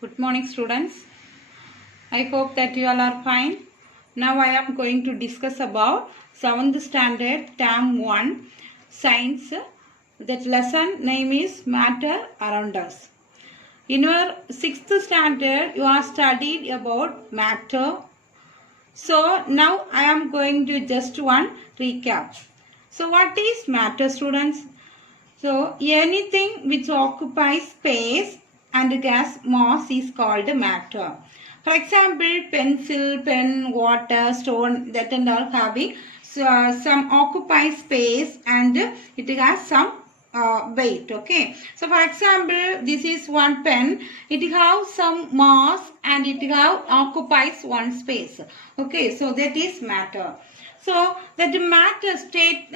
Good morning, students. I hope that you all are fine. Now I am going to discuss about 7th standard term 1 science. That lesson name is matter around us. In your 6th standard you are studied about matter. So now I am going to just one recap. So what is matter, students? So anything which occupies space and gas mass is called matter. For example, pencil, pen, water, stone, that and all having some occupy space and it has some weight. Okay. So for example, this is one pen. It has some mass and it have occupies one space. Okay. So that is matter. So that matter state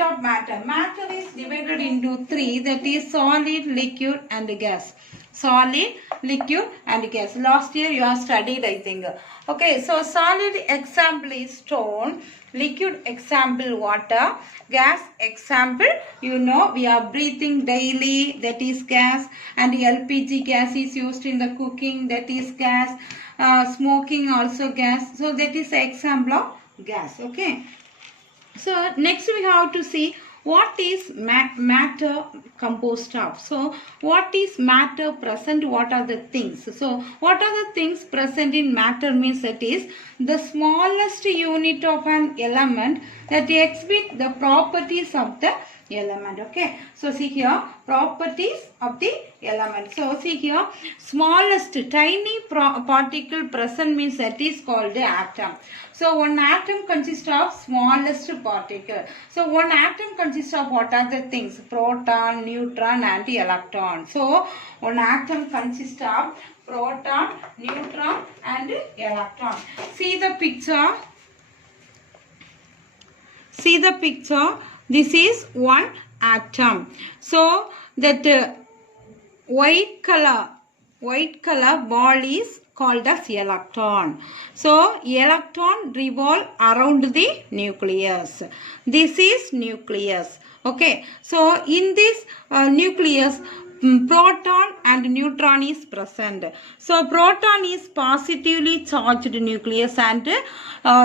of matter. Matter is divided into three, that is solid, liquid and gas. Solid, liquid and gas. Last year you have studied, I think. Okay, so solid example is stone, liquid example water, gas example you know we are breathing daily, that is gas, and LPG gas is used in the cooking, that is gas, smoking also gas. So that is the example of gas. Okay, so next we have to see what is matter composed of. So what is matter present, what are the things? So what are the things present in matter means that is the smallest unit of an element that exhibit the properties of the element. Okay, so see here properties of the element. So see here smallest tiny particle present means that is called the atom. So one atom consists of smallest particle. So one atom consists of what are the things? Proton, neutron and electron. So one atom consists of proton, neutron and electron. See the picture. See the picture. This is one atom. So that white color ball is called as electron. So electron revolve around the nucleus. This is nucleus. Okay. So in this nucleus proton and neutron is present. So proton is positively charged nucleus and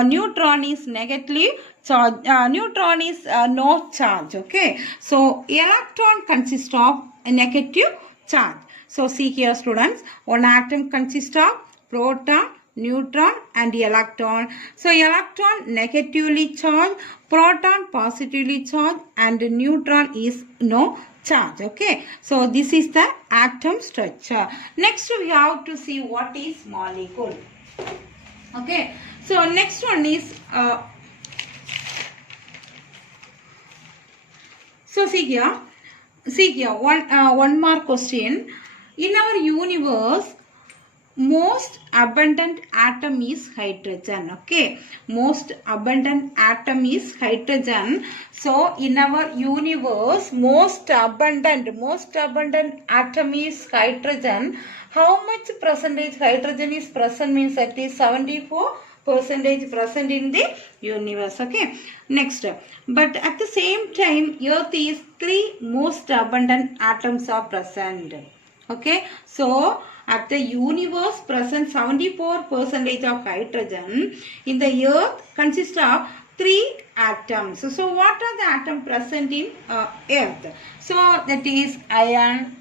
neutron is negatively charged. Neutron is no charge. Okay. So electron consists of a negative charge. So see here students, one atom consists of proton, neutron and electron. So electron negatively charged, proton positively charged and neutron is no charge. Okay, so this is the atom structure. Next we have to see what is molecule. Okay, so next one is so see here one more question. In our universe, most abundant atom is hydrogen. Okay, most abundant atom is hydrogen. So in our universe, most abundant atom is hydrogen. How much percentage hydrogen is present means that is 74% present in the universe. Okay, next, but at the same time earth is 3 most abundant atoms are present. Okay, so at the universe present 74% of hydrogen. In the earth consists of 3 atoms. So what are the atoms present in earth? So that is iron,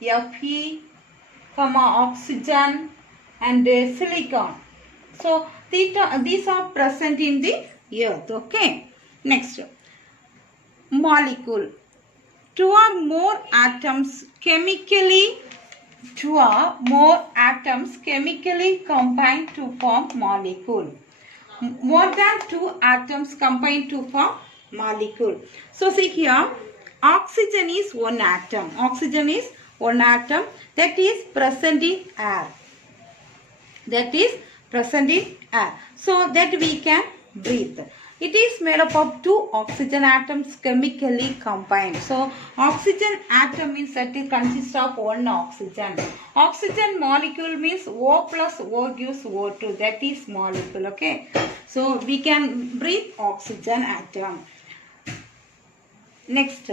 Fe, oxygen and silicon. So these are present in the earth. Okay, next, molecule. 2 or more atoms chemically combine to form molecule. More than 2 atoms combine to form molecule. So see here, oxygen is one atom. Oxygen is one atom that is present in air. That is present in air. So that we can breathe. It is made up of 2 oxygen atoms chemically combined. So oxygen atom means that it consists of one oxygen. Oxygen molecule means O plus O gives O2. That is molecule. Okay. So we can breathe oxygen atom. Next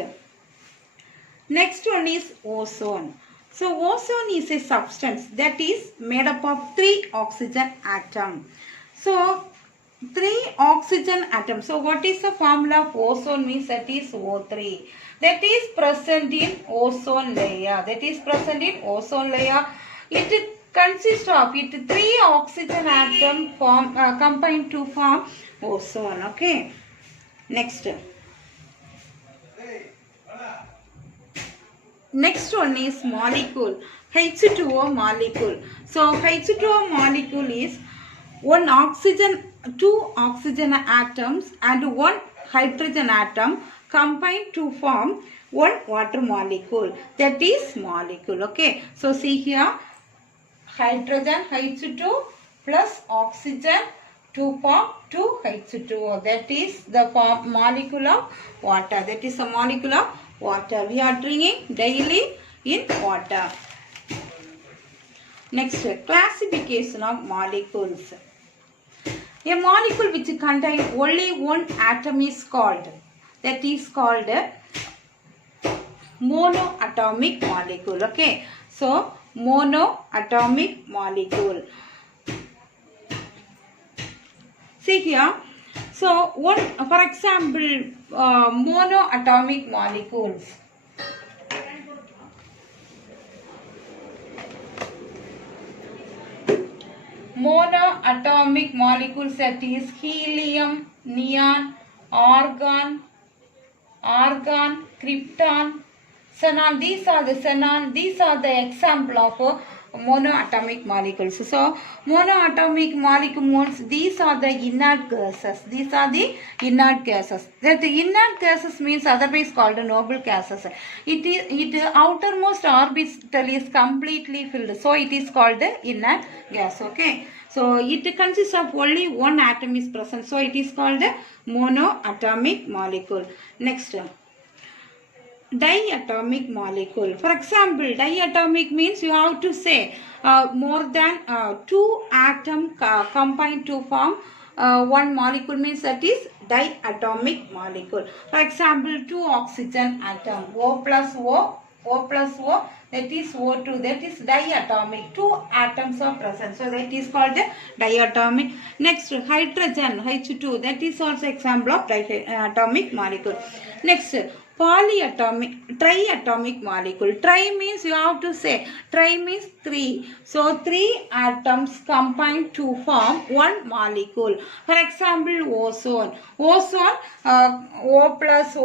one is ozone. So ozone is a substance that is made up of 3 oxygen atoms. So 3 oxygen atoms. So what is the formula of ozone means? That is O3. That is present in ozone layer. That is present in ozone layer. It consists of 3 oxygen atoms combined to form ozone. Okay. Next. Next one is molecule. H2O molecule. So H2O molecule is 2 oxygen atoms and 1 hydrogen atom combined to form 1 water molecule. That is molecule. Okay. So see here, hydrogen H2 plus oxygen to form 2 H2O. That is the molecule of water. That is the molecule of water. We are drinking daily in water. Next, classification of molecules. A molecule which contains only one atom is called, that is called monoatomic molecule. Okay. So, monoatomic molecule. See here. So, for example, monoatomic molecules. Monoatomic molecules, that is helium, neon, argon, krypton, xenon. These are the example of monoatomic molecules. So monoatomic molecules, these are the inert gases. These are the inert gases. That the inert gases means otherwise called noble gases. It outermost orbital is completely filled. So it is called the inert gas. Okay. So it consists of only one atom is present. So it is called the monoatomic molecule. Next. Diatomic molecule. For example, diatomic means you have to say more than 2 atoms combined to form one molecule, means that is diatomic molecule. For example, 2 oxygen atom, O plus O, that is O2, that is diatomic. 2 atoms are present. So that is called diatomic. Next, hydrogen, H2, that is also example of diatomic molecule. Next, triatomic molecule. Tri means you have to say, tri means 3. So 3 atoms combine to form one molecule. For example, ozone. Ozone, O plus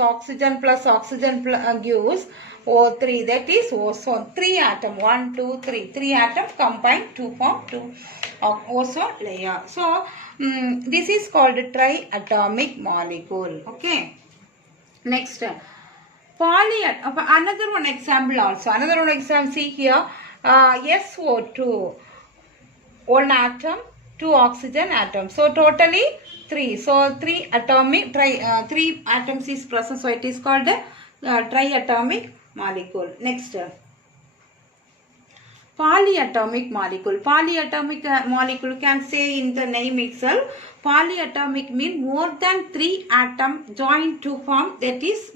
oxygen gives O3, that is ozone. 3 atoms, 1, 2, 3. 3 atoms combine to form 2 ozone layer. So this is called triatomic molecule. Okay. Next, another one example also. Another one example, see here, SO2, 1 atom, 2 oxygen atoms. So totally 3. So 3 atoms is present. So it is called triatomic molecule. Next, polyatomic molecule. Polyatomic molecule can say in the name itself. Polyatomic means more than 3 atoms joined to form, that is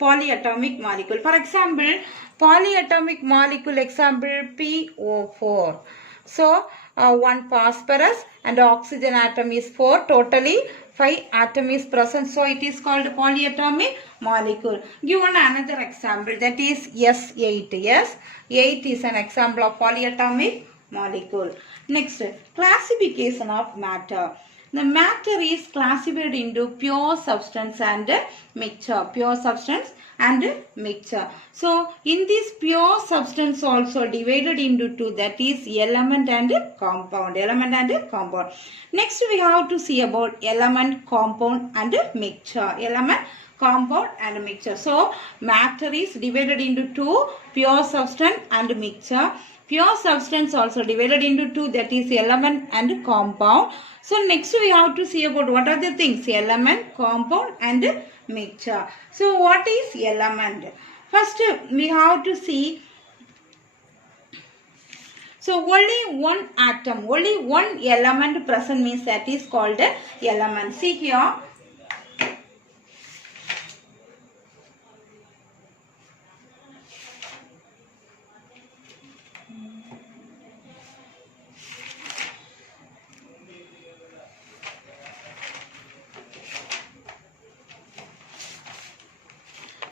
polyatomic molecule. For example, polyatomic molecule example PO4. So 1 phosphorus and oxygen atom is 4. Totally 5 atom is present. So it is called polyatomic molecule. Given another example, that is S8. S8 is an example of polyatomic molecule. Next, classification of matter. The matter is classified into pure substance and mixture. Pure substance and mixture. So in this pure substance also divided into 2, that is element and compound. Element and compound. Next we have to see about element, compound and mixture. Element, compound and mixture. So matter is divided into 2, pure substance and mixture. Pure substance also divided into 2, that is element and compound. So next we have to see about what are the things, element, compound and mixture. So what is element? First we have to see, so only one atom, only one element present means that is called element. See here.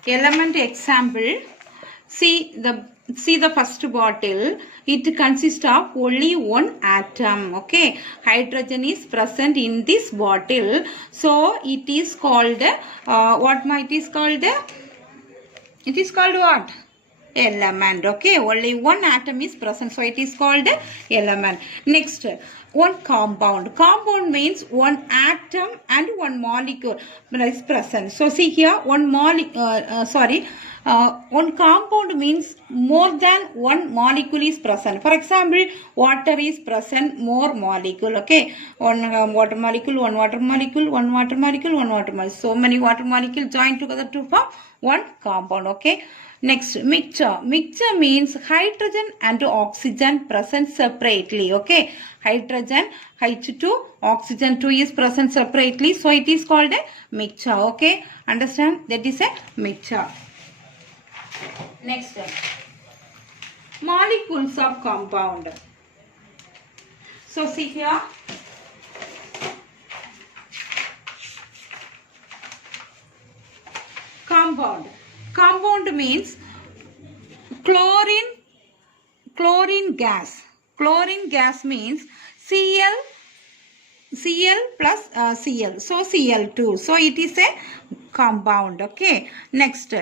element example. See the first bottle. It consists of only one atom. Okay, hydrogen is present in this bottle, so it is called what? It is called what? Element. Okay, only one atom is present, so it is called element. Next, one compound. Compound means one atom and one molecule is present. So see here, one compound means more than one molecule is present. For example, water is present, more molecule. Okay, one water molecule, one water molecule, one water molecule, one water molecule. So many water molecules join together to form one compound. Okay. Next, mixture. Mixture means hydrogen and oxygen present separately. Okay. Hydrogen, H2, oxygen 2 is present separately. So it is called a mixture. Okay. Understand? That is a mixture. Next, molecules of compound. So see here. Compound. Compound means chlorine gas. Chlorine gas means Cl plus Cl. So Cl2. So it is a compound. Okay. Next,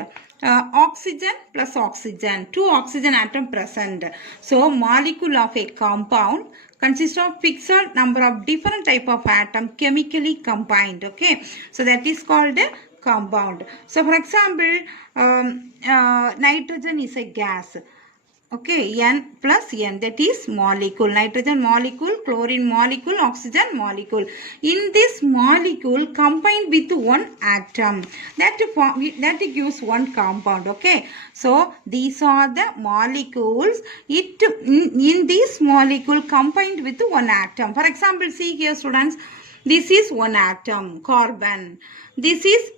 oxygen plus oxygen. 2 oxygen atom present. So molecule of a compound consists of fixed number of different type of atom chemically combined. Okay. So that is called a compound. So for example, nitrogen is a gas. Okay, N plus N, that is molecule. Nitrogen molecule, chlorine molecule, oxygen molecule. In this molecule combined with one atom, that gives one compound. Okay, so these are the molecules. In this molecule combined with one atom. For example, see here students, this is one atom, carbon. This is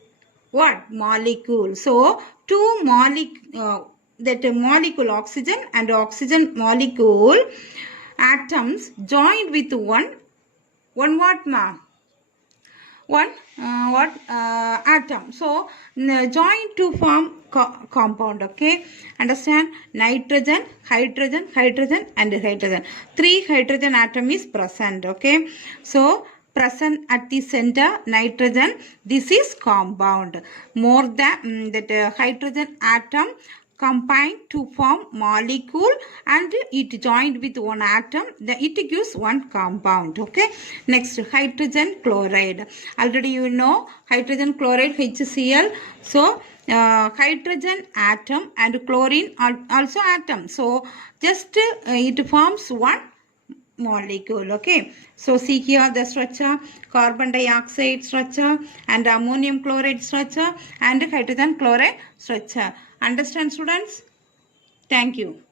what? Molecule. So two molecule oxygen and oxygen molecule atoms joined with one atom. So joined to form compound. Okay, understand? Nitrogen, hydrogen, hydrogen and hydrogen. 3 hydrogen atom is present. Okay, so present at the center, nitrogen. This is compound. More than that hydrogen atom combined to form molecule and it joined with one atom. It gives one compound. Okay. Next, hydrogen chloride. Already you know hydrogen chloride, HCl. So hydrogen atom and chlorine also atom. So just it forms one molecule. Okay, so see here the structure: carbon dioxide structure and ammonium chloride structure and hydrogen chloride structure. Understand students? Thank you.